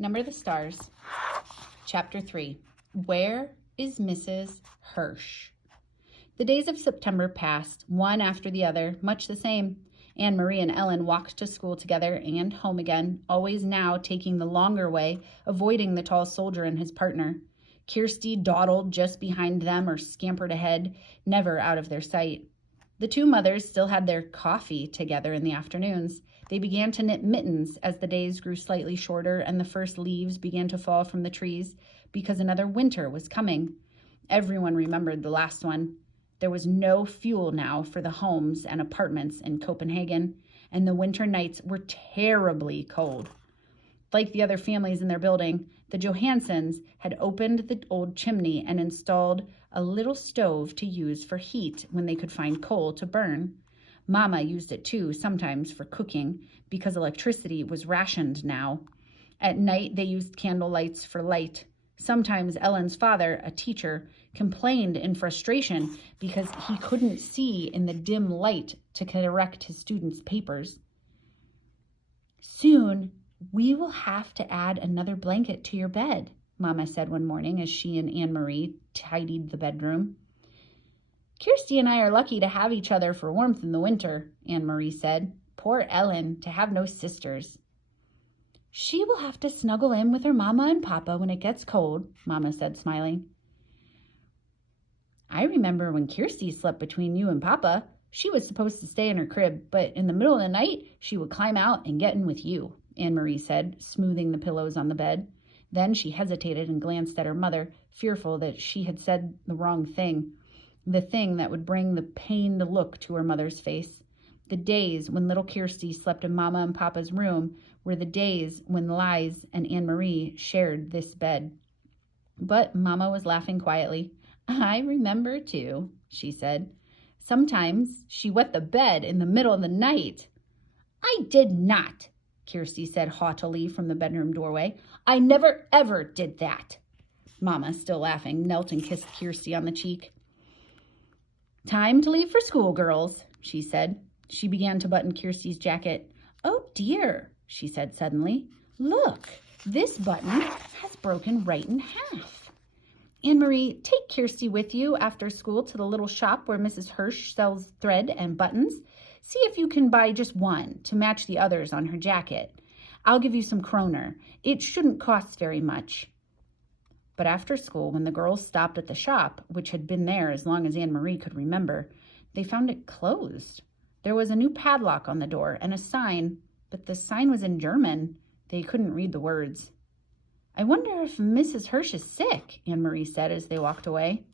Number the Stars, Chapter 3. Where is Mrs. Hirsch? The days of September passed, one after the other, much the same. Anne-Marie and Ellen walked to school together and home again, always now taking the longer way, avoiding the tall soldier and his partner. Kirsty dawdled just behind them or scampered ahead, never out of their sight. The two mothers still had their coffee together in the afternoons. They began to knit mittens as the days grew slightly shorter and the first leaves began to fall from the trees because another winter was coming. Everyone remembered the last one. There was no fuel now for the homes and apartments in Copenhagen, and the winter nights were terribly cold. Like the other families in their building, the Johansons had opened the old chimney and installed a little stove to use for heat when they could find coal to burn. Mama used it too, sometimes for cooking, because electricity was rationed now. At night, they used candle lights for light. Sometimes Ellen's father, a teacher, complained in frustration because he couldn't see in the dim light to correct his students' papers. "Soon, we will have to add another blanket to your bed," Mama said one morning as she and Anne-Marie tidied the bedroom. "Kirsty and I are lucky to have each other for warmth in the winter," Anne-Marie said. "Poor Ellen, to have no sisters." "She will have to snuggle in with her Mama and Papa when it gets cold," Mama said, smiling. "I remember when Kirsty slept between you and Papa. She was supposed to stay in her crib, but in the middle of the night, she would climb out and get in with you," Anne-Marie said, smoothing the pillows on the bed. Then she hesitated and glanced at her mother, fearful that she had said the wrong thing, the thing that would bring the pained look to her mother's face. The days when little Kirsty slept in Mama and Papa's room were the days when Liz and Anne-Marie shared this bed. But Mama was laughing quietly. "I remember too," she said. "Sometimes she wet the bed in the middle of the night." "I did not," Kirsty said haughtily from the bedroom doorway. "I never ever did that." Mama, still laughing, knelt and kissed Kirsty on the cheek. "Time to leave for school, girls," she said. She began to button Kirsty's jacket. "Oh dear," she said suddenly. "Look, this button has broken right in half. Anne-Marie, take Kirsty with you after school to the little shop where Mrs. Hirsch sells thread and buttons. See if you can buy just one to match the others on her jacket. I'll give you some kroner. It shouldn't cost very much." But after school, when the girls stopped at the shop, which had been there as long as Anne-Marie could remember, they found it closed. There was a new padlock on the door and a sign, but the sign was in German. They couldn't read the words. "I wonder if Mrs. Hirsch is sick," Anne-Marie said as they walked away.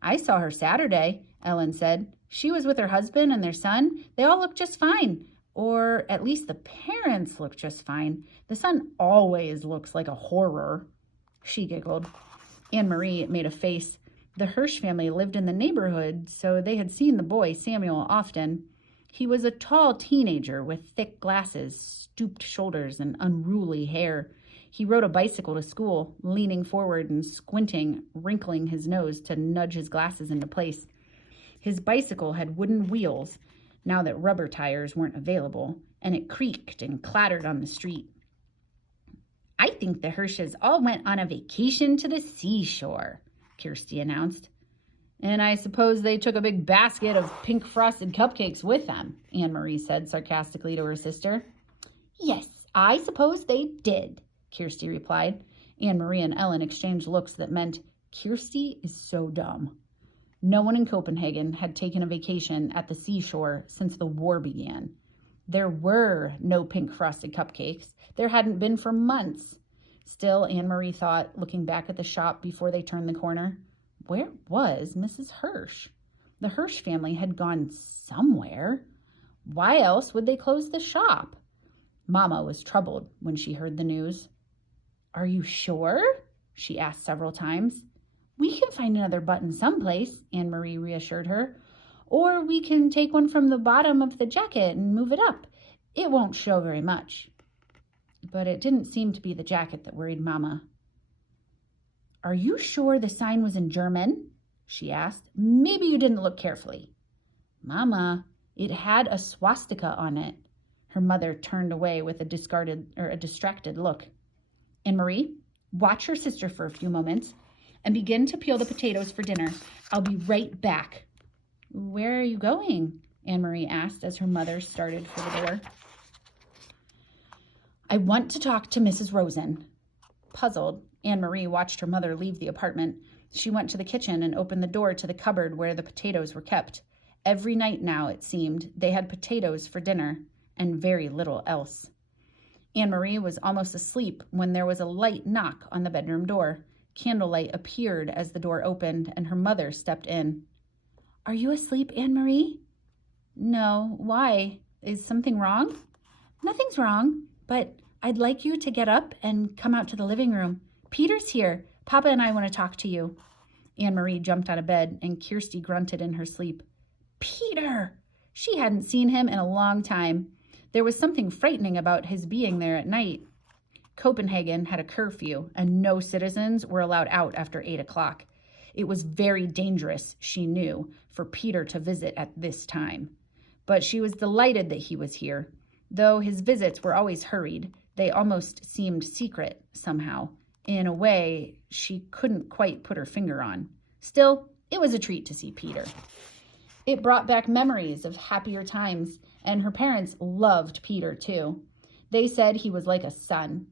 "I saw her Saturday," Ellen said. "She was with her husband and their son. They all looked just fine. Or at least the parents looked just fine. The son always looks like a horror." She giggled. Anne-Marie made a face. The Hirsch family lived in the neighborhood, so they had seen the boy, Samuel, often. He was a tall teenager with thick glasses, stooped shoulders, and unruly hair. He rode a bicycle to school, leaning forward and squinting, wrinkling his nose to nudge his glasses into place. His bicycle had wooden wheels, now that rubber tires weren't available, and it creaked and clattered on the street. "I think the Hirsches all went on a vacation to the seashore," Kirsty announced. "And I suppose they took a big basket of pink frosted cupcakes with them," Anne-Marie said sarcastically to her sister. "Yes, I suppose they did," Kirsty replied. Anne-Marie and Ellen exchanged looks that meant, "Kirsty is so dumb." No one in Copenhagen had taken a vacation at the seashore since the war began. There were no pink frosted cupcakes. There hadn't been for months. Still, Anne-Marie thought, looking back at the shop before they turned the corner, where was Mrs. Hirsch? The Hirsch family had gone somewhere. Why else would they close the shop? Mama was troubled when she heard the news. "Are you sure?" she asked several times. "We can find another button someplace," Anne-Marie reassured her. "Or we can take one from the bottom of the jacket and move it up. It won't show very much." But it didn't seem to be the jacket that worried Mama. "Are you sure the sign was in German?" she asked. "Maybe you didn't look carefully." "Mama, it had a swastika on it." Her mother turned away with a distracted look. Anne-Marie, watch your sister for a few moments and begin to peel the potatoes for dinner. I'll be right back." "Where are you going?" Anne-Marie asked as her mother started for the door. "I want to talk to Mrs. Rosen." Puzzled, Anne-Marie watched her mother leave the apartment. She went to the kitchen and opened the door to the cupboard where the potatoes were kept. Every night now, it seemed, they had potatoes for dinner and very little else. Anne-Marie was almost asleep when there was a light knock on the bedroom door. Candlelight appeared as the door opened and her mother stepped in. "Are you asleep, Anne-Marie?" "No, why? Is something wrong?" "Nothing's wrong, but I'd like you to get up and come out to the living room. Peter's here. Papa and I want to talk to you." Anne-Marie jumped out of bed and Kirsty grunted in her sleep. Peter! She hadn't seen him in a long time. There was something frightening about his being there at night. Copenhagen had a curfew and no citizens were allowed out after 8 o'clock. It was very dangerous, she knew, for Peter to visit at this time. But she was delighted that he was here. Though his visits were always hurried, they almost seemed secret somehow, in a way she couldn't quite put her finger on. Still, it was a treat to see Peter. It brought back memories of happier times, and her parents loved Peter too. They said he was like a son.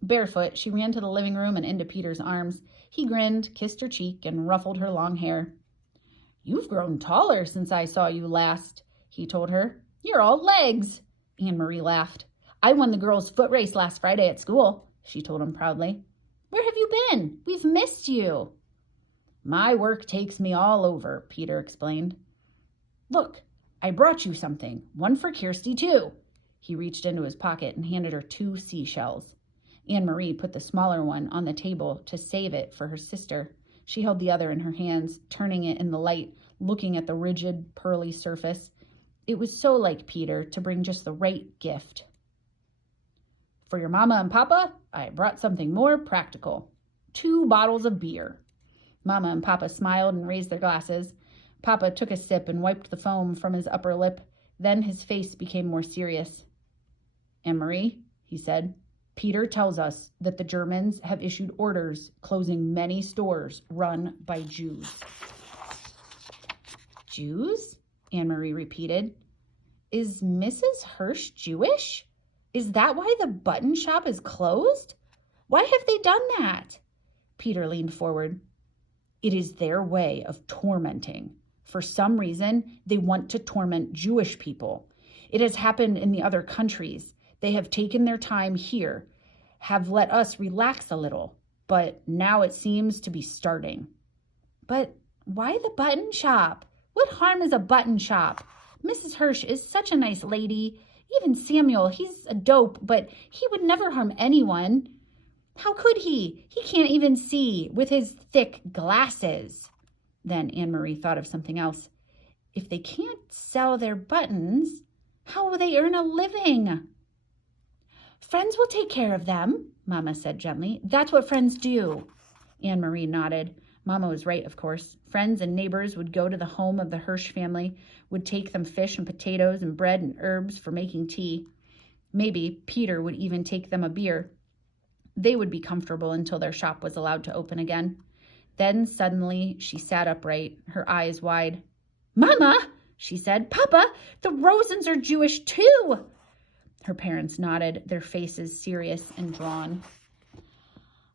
Barefoot, she ran to the living room and into Peter's arms. He grinned, kissed her cheek, and ruffled her long hair. "You've grown taller since I saw you last," he told her. "You're all legs." Anne-Marie laughed. "I won the girls' foot race last Friday at school," she told him proudly. "Where have you been? We've missed you." "My work takes me all over," Peter explained. "Look, I brought you something. One for Kirsty, too." He reached into his pocket and handed her 2 seashells. Anne-Marie put the smaller one on the table to save it for her sister. She held the other in her hands, turning it in the light, looking at the rigid, pearly surface. It was so like Peter to bring just the right gift. "For your mama and papa, I brought something more practical. 2 bottles of beer." Mama and Papa smiled and raised their glasses. Papa took a sip and wiped the foam from his upper lip. Then his face became more serious. "Anne-Marie," he said, "Peter tells us that the Germans have issued orders closing many stores run by Jews." "Jews?" Anne-Marie repeated. "Is Mrs. Hirsch Jewish? Is that why the button shop is closed? Why have they done that?" Peter leaned forward. "It is their way of tormenting. For some reason, they want to torment Jewish people. It has happened in the other countries. They have taken their time here, have let us relax a little, but now it seems to be starting." "But why the button shop? What harm is a button shop? Mrs. Hirsch is such a nice lady. Even Samuel, he's a dope, but he would never harm anyone. How could he? He can't even see with his thick glasses." Then Anne-Marie thought of something else. If they can't sell their buttons, how will they earn a living? "Friends will take care of them," Mama said gently. "That's what friends do." Anne-Marie nodded. Mama was right, of course. Friends and neighbors would go to the home of the Hirsch family, would take them fish and potatoes and bread and herbs for making tea. Maybe Peter would even take them a beer. They would be comfortable until their shop was allowed to open again. Then suddenly she sat upright, her eyes wide. "Mama," she said, "Papa, the Rosens are Jewish too." Her parents nodded, their faces serious and drawn.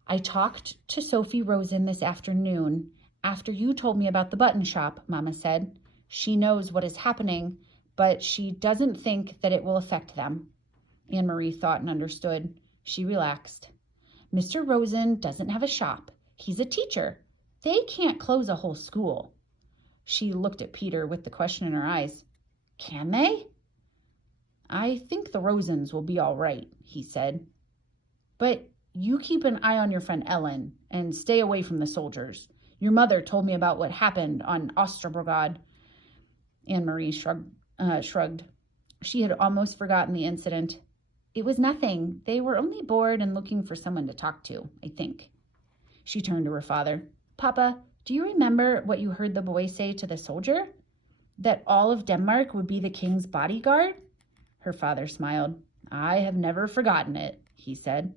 "I talked to Sophie Rosen this afternoon, after you told me about the button shop," Mama said. "She knows what is happening, but she doesn't think that it will affect them." Anne-Marie thought and understood. She relaxed. "Mr. Rosen doesn't have a shop. He's a teacher. They can't close a whole school." She looked at Peter with the question in her eyes. "Can they?" "I think the Rosens will be all right," he said. "But you keep an eye on your friend Ellen and stay away from the soldiers. Your mother told me about what happened on Osterbrogade." Anne-Marie shrugged. She had almost forgotten the incident. "It was nothing. They were only bored and looking for someone to talk to, I think." She turned to her father. "Papa, do you remember what you heard the boy say to the soldier? That all of Denmark would be the king's bodyguard?" Her father smiled. "I have never forgotten it," he said.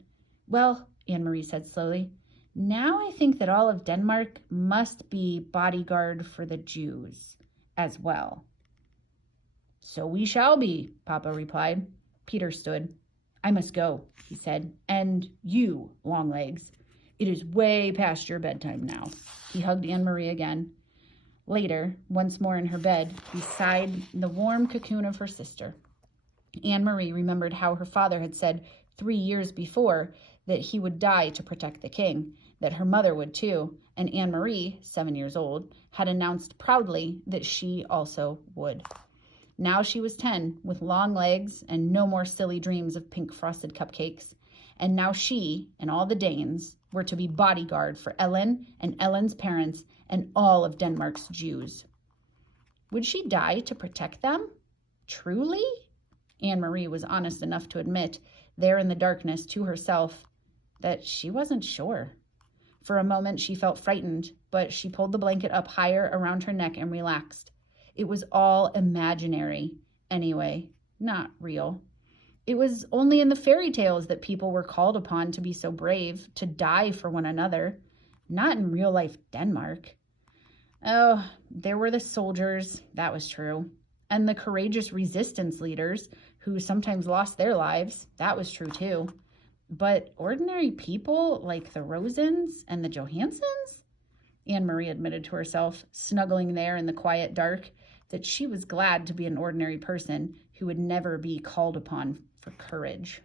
Well, Anne-Marie said slowly, now I think that all of Denmark must be bodyguard for the Jews as well. So we shall be, Papa replied. Peter stood. I must go, he said. And you, Longlegs. It is way past your bedtime now. He hugged Anne-Marie again. Later, once more in her bed, beside the warm cocoon of her sister, Anne-Marie remembered how her father had said 3 years before that he would die to protect the king, that her mother would too, and Anne-Marie, 7 years old, had announced proudly that she also would. Now she was 10, with long legs and no more silly dreams of pink frosted cupcakes. And now she and all the Danes were to be bodyguard for Ellen and Ellen's parents and all of Denmark's Jews. Would she die to protect them? Truly? Anne-Marie was honest enough to admit, there in the darkness to herself, that she wasn't sure. For a moment she felt frightened, but she pulled the blanket up higher around her neck and relaxed. It was all imaginary, anyway, not real. It was only in the fairy tales that people were called upon to be so brave, to die for one another, not in real-life Denmark. Oh, there were the soldiers, that was true, and the courageous resistance leaders who sometimes lost their lives, that was true too. But ordinary people like the Rosens and the Johansons? Anne-Marie admitted to herself, snuggling there in the quiet dark, that she was glad to be an ordinary person who would never be called upon for courage.